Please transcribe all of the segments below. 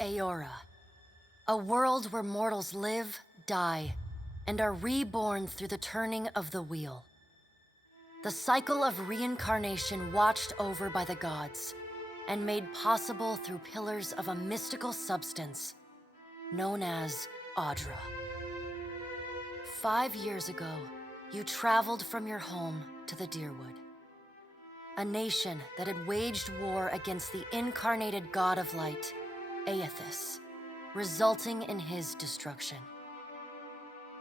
Aora, a world where mortals live, die, and are reborn through the turning of the wheel. The cycle of reincarnation watched over by the gods, and made possible through pillars of a mystical substance known as Audra. 5 years ago, you traveled from your home to the Deerwood, a nation that had waged war against the incarnated god of light, Aethys, resulting in his destruction.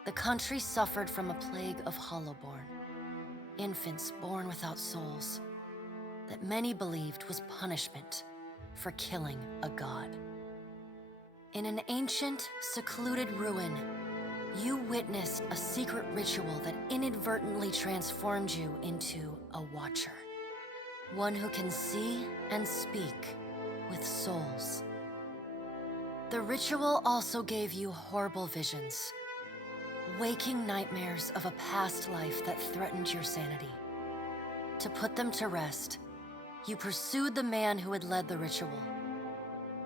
The country suffered from a plague of hollowborn, infants born without souls, that many believed was punishment for killing a god. In an ancient, secluded ruin, you witnessed a secret ritual that inadvertently transformed you into a watcher. One who can see and speak with souls. The ritual also gave you horrible visions, waking nightmares of a past life that threatened your sanity. To put them to rest, you pursued the man who had led the ritual,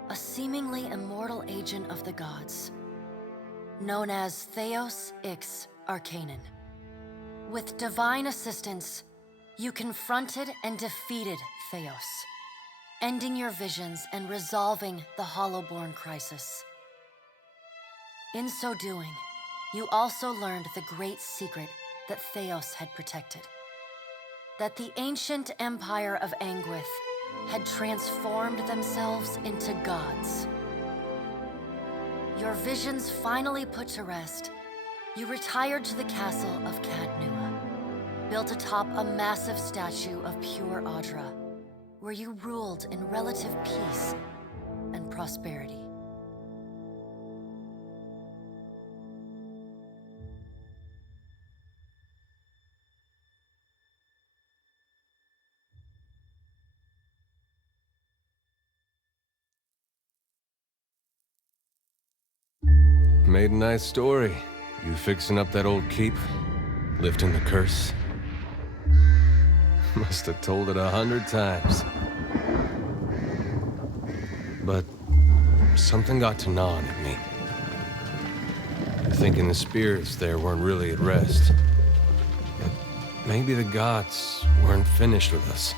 a seemingly immortal agent of the gods, known as Theos Ix Arcanon. With divine assistance, you confronted and defeated Theos, ending your visions and resolving the Hollowborn crisis. In so doing, you also learned the great secret that Theos had protected. That the ancient empire of Anguith had transformed themselves into gods. Your visions finally put to rest, you retired to the castle of Cadnua, built atop a massive statue of pure Audra, where you ruled in relative peace and prosperity. Made a nice story. You fixing up that old keep? Lifting the curse? Must have told it 100 times. But something got to gnawing at me. Thinking the spirits there weren't really at rest. But maybe the gods weren't finished with us.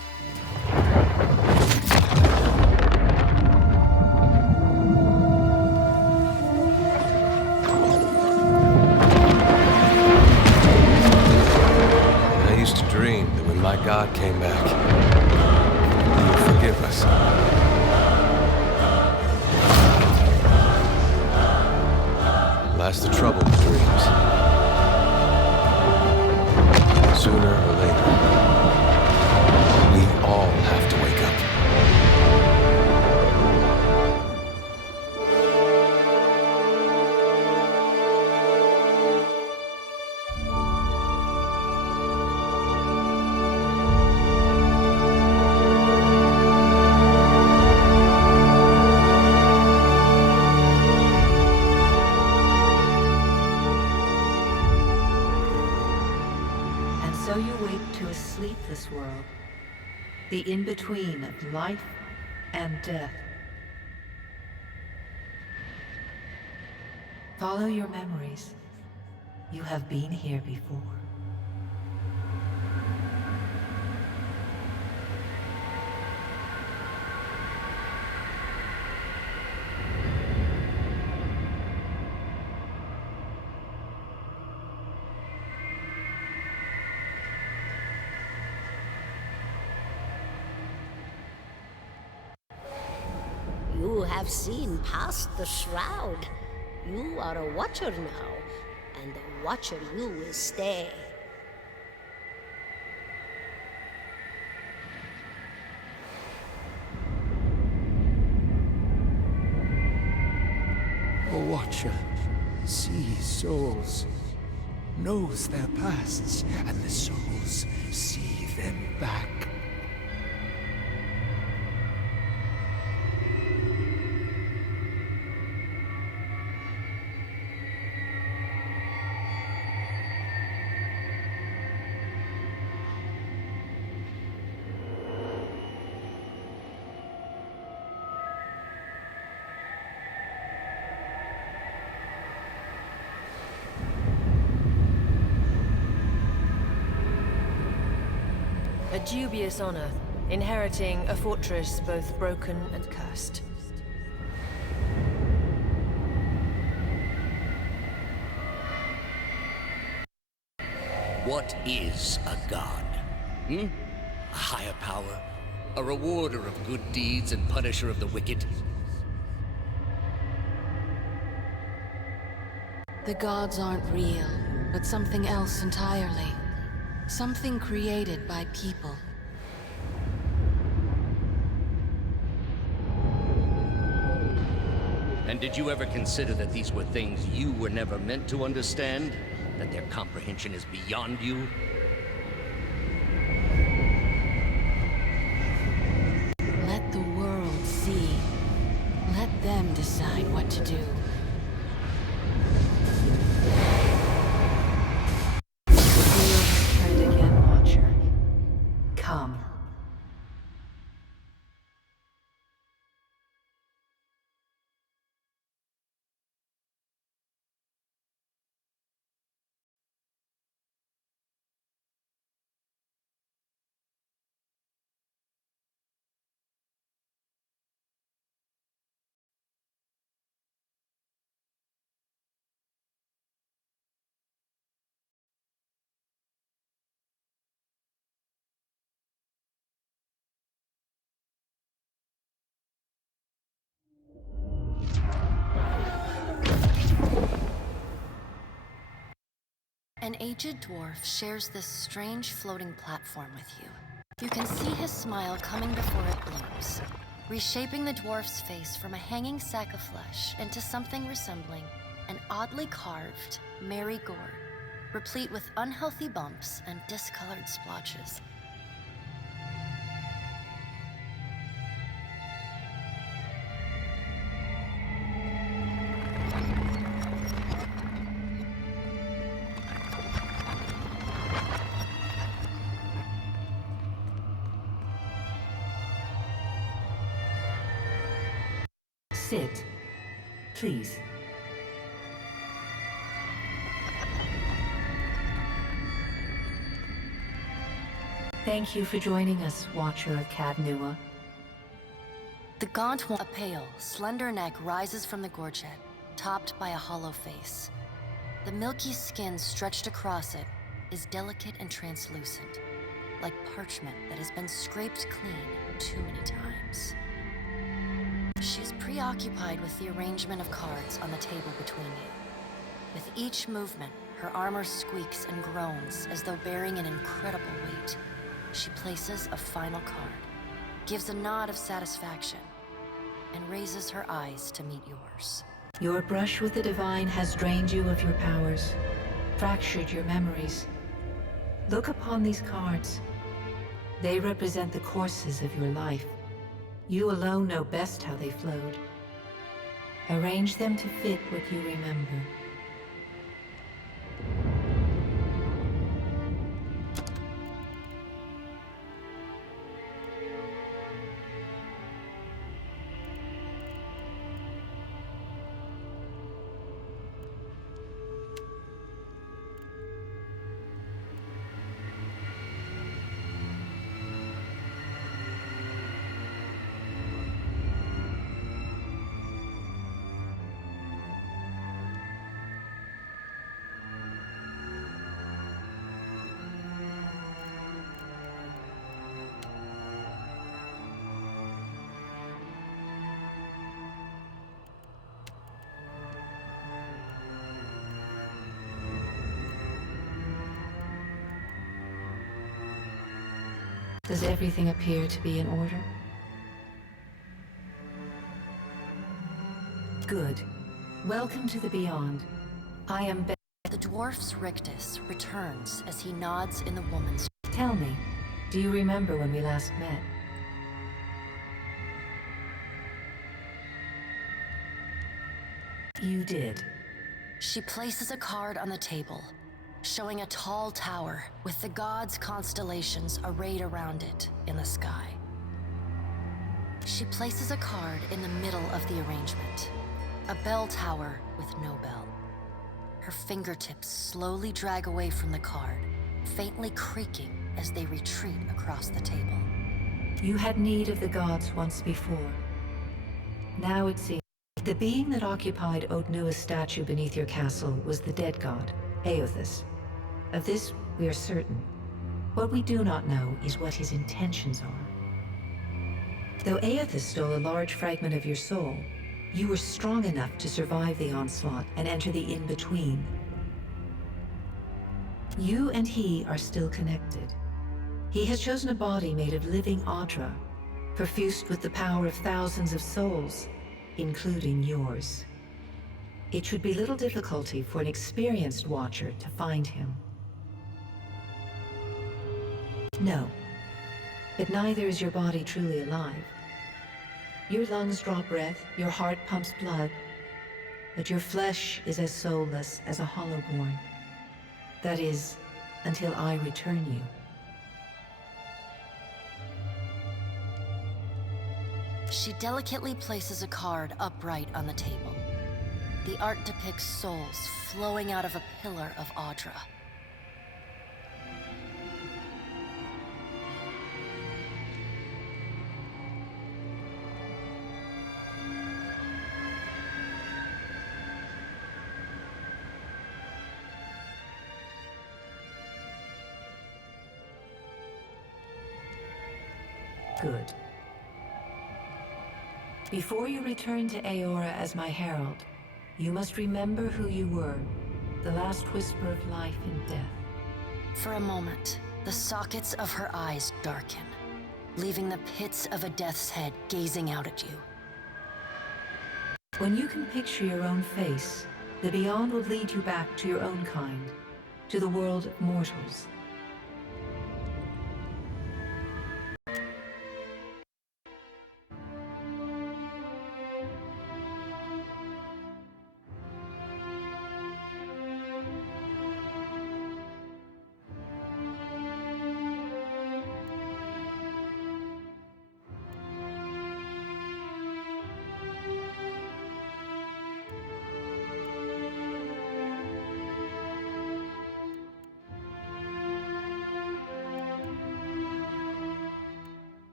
I used to dream that when my god came back, he would forgive us. Last the trouble with dreams. Sooner or later, we all have to wake up. So you wake to a sleepless world, the in-between of life and death. Follow your memories. You have been here before. You have seen past the shroud. You are a watcher now, and a watcher you will stay. A watcher sees souls, knows their pasts, and the souls see them back. A dubious honor, inheriting a fortress both broken and cursed. What is a god? A higher power? A rewarder of good deeds and punisher of the wicked? The gods aren't real, but something else entirely. Something created by people. And did you ever consider that these were things you were never meant to understand? That their comprehension is beyond you? Let the world see. Let them decide what to do. The wheel has turned again, Watcher. Come. An aged dwarf shares this strange floating platform with you. You can see his smile coming before it blooms, reshaping the dwarf's face from a hanging sack of flesh into something resembling an oddly carved merry gourd, replete with unhealthy bumps and discolored splotches. Sit. Please. Thank you for joining us, Watcher of Cadnua. The gaunt one, a pale, slender neck rises from the gorget, topped by a hollow face. The milky skin stretched across it is delicate and translucent, like parchment that has been scraped clean too many times. She is preoccupied with the arrangement of cards on the table between you. With each movement, her armor squeaks and groans as though bearing an incredible weight. She places a final card, gives a nod of satisfaction, and raises her eyes to meet yours. Your brush with the divine has drained you of your powers, fractured your memories. Look upon these cards. They represent the courses of your life. You alone know best how they flowed. Arrange them to fit what you remember. Does everything appear to be in order? Good. Welcome to the Beyond. I am The dwarf's rictus returns as he nods in the woman's. Tell me, do you remember when we last met? You did. She places a card on the table, showing a tall tower with the gods' constellations arrayed around it in the sky. She places a card in the middle of the arrangement, a bell tower with no bell. Her fingertips slowly drag away from the card, faintly creaking as they retreat across the table. You had need of the gods once before. Now it seems the being that occupied Odnua's statue beneath your castle was the dead god, Aothus. Of this, we are certain. What we do not know is what his intentions are. Though Aothus stole a large fragment of your soul, you were strong enough to survive the onslaught and enter the in-between. You and he are still connected. He has chosen a body made of living Audra, perfused with the power of thousands of souls, including yours. It should be little difficulty for an experienced watcher to find him. No, but neither is your body truly alive. Your lungs draw breath, your heart pumps blood, but your flesh is as soulless as a hollowborn. That is, until I return you. She delicately places a card upright on the table. The art depicts souls flowing out of a pillar of Audra. Good. Before you return to Aora as my herald, you must remember who you were, the last whisper of life and death. For a moment, the sockets of her eyes darken, leaving the pits of a death's head gazing out at you. When you can picture your own face, the Beyond will lead you back to your own kind, to the world of mortals.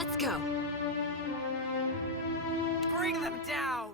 Let's go! Bring them down!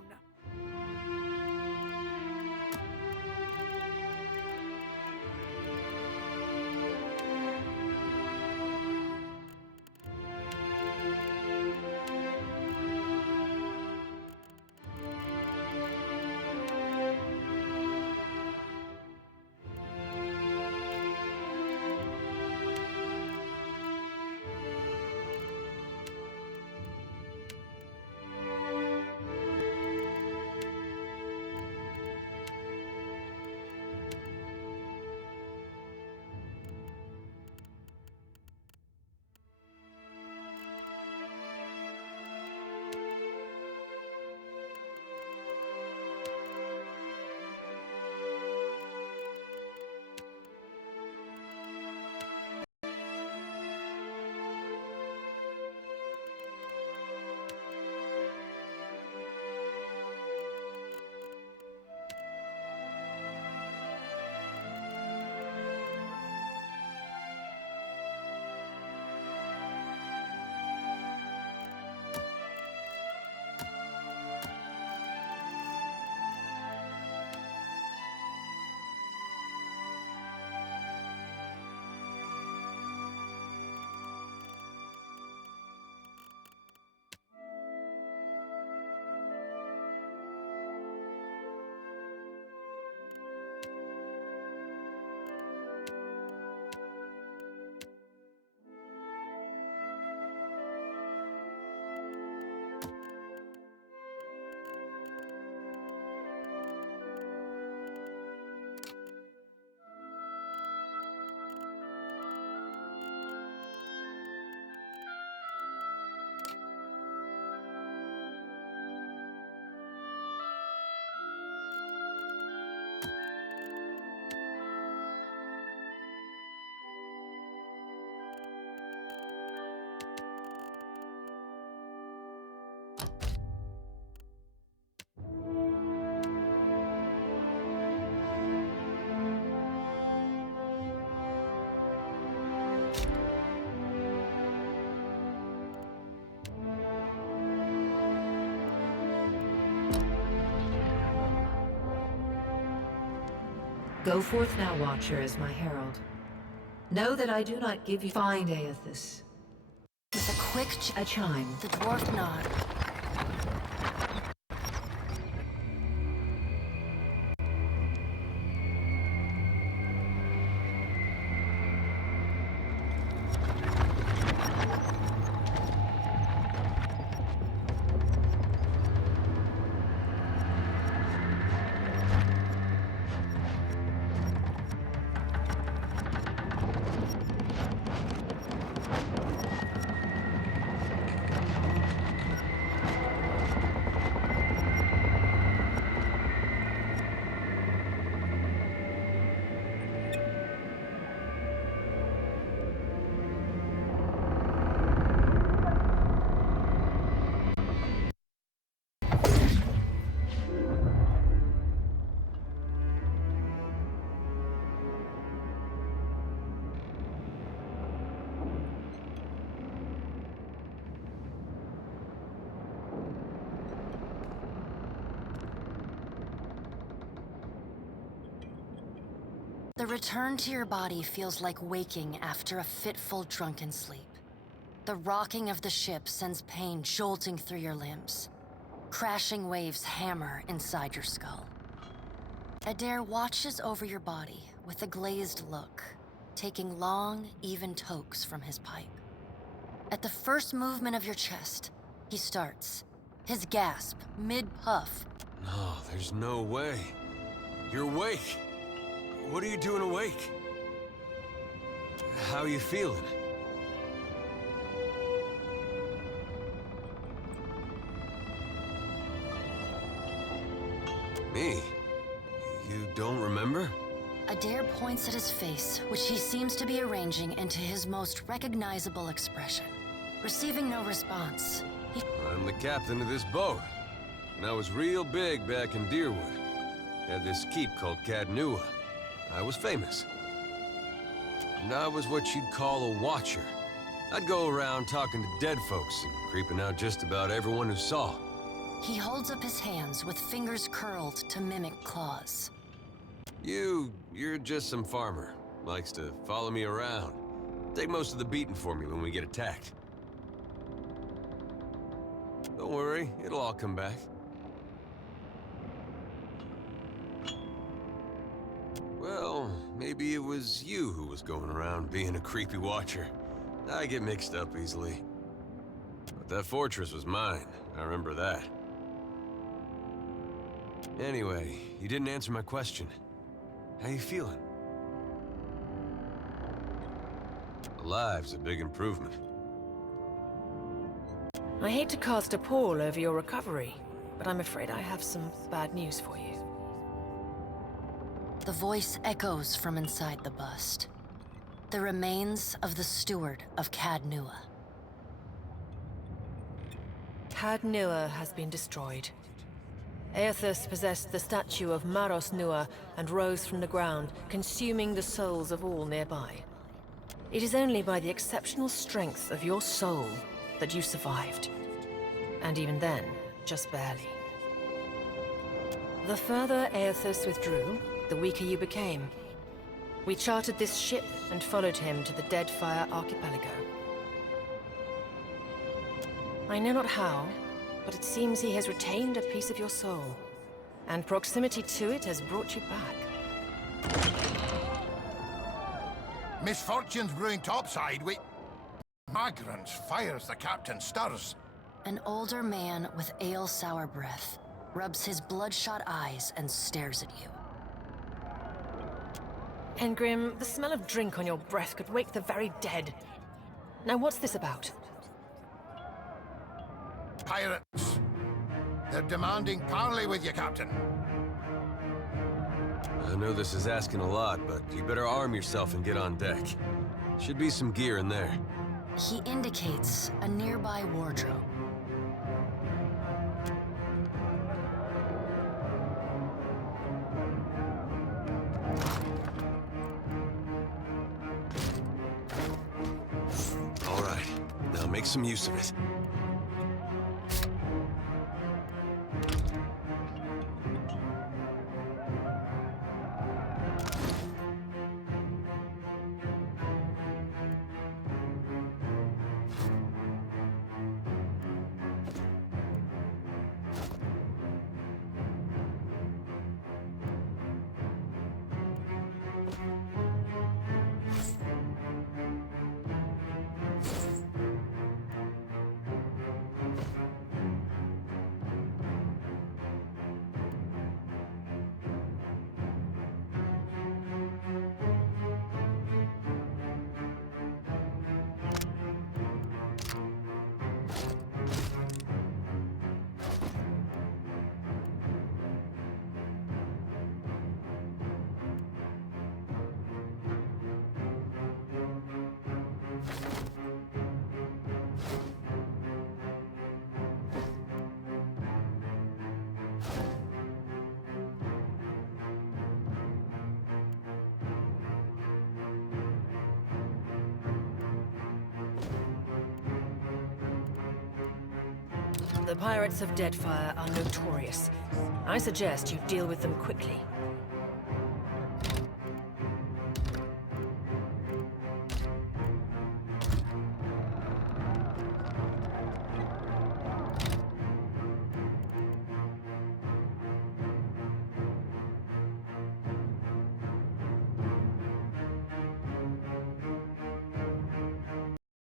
Go forth now, Watcher, as my herald. Know that I do not give you find Aethys. With a quick A chime. the dwarf nod. The return to your body feels like waking after a fitful drunken sleep. The rocking of the ship sends pain jolting through your limbs. Crashing waves hammer inside your skull. Adair watches over your body with a glazed look, taking long, even tokes from his pipe. At the first movement of your chest, he starts, his gasp mid-puff. No, there's no way. You're awake. What are you doing awake? How are you feeling? Me? You don't remember? Adair points at his face, which he seems to be arranging into his most recognizable expression. Receiving no response, he... I'm the captain of this boat. And I was real big back in Deerwood. Had this keep called Cadnua. I was famous. And I was what you'd call a watcher. I'd go around talking to dead folks and creeping out just about everyone who saw. He holds up his hands with fingers curled to mimic claws. You're just some farmer. Likes to follow me around. Take most of the beating for me when we get attacked. Don't worry, it'll all come back. Well, maybe it was you who was going around being a creepy watcher. I get mixed up easily. But that fortress was mine, I remember that. Anyway, you didn't answer my question. How you feeling? Alive's a big improvement. I hate to cast a pall over your recovery, but I'm afraid I have some bad news for you. The voice echoes from inside the bust. The remains of the steward of Cad Nua. Cad Nua has been destroyed. Aethys possessed the statue of Maros Nua and rose from the ground, consuming the souls of all nearby. It is only by the exceptional strength of your soul that you survived. And even then, just barely. The further Aethys withdrew, the weaker you became. We chartered this ship and followed him to the Deadfire archipelago. I know not how, but it seems he has retained a piece of your soul, and proximity to it has brought you back. Misfortunes brewing topside, Migrants fires the captain stirs. An older man with ale-sour breath rubs his bloodshot eyes and stares at you. Engrim, the smell of drink on your breath could wake the very dead. Now what's this about? Pirates. They're demanding parley with you, Captain. I know this is asking a lot, but you better arm yourself and get on deck. Should be some gear in there. He indicates a nearby wardrobe. All right, now make some use of it. The pirates of Deadfire are notorious. I suggest you deal with them quickly.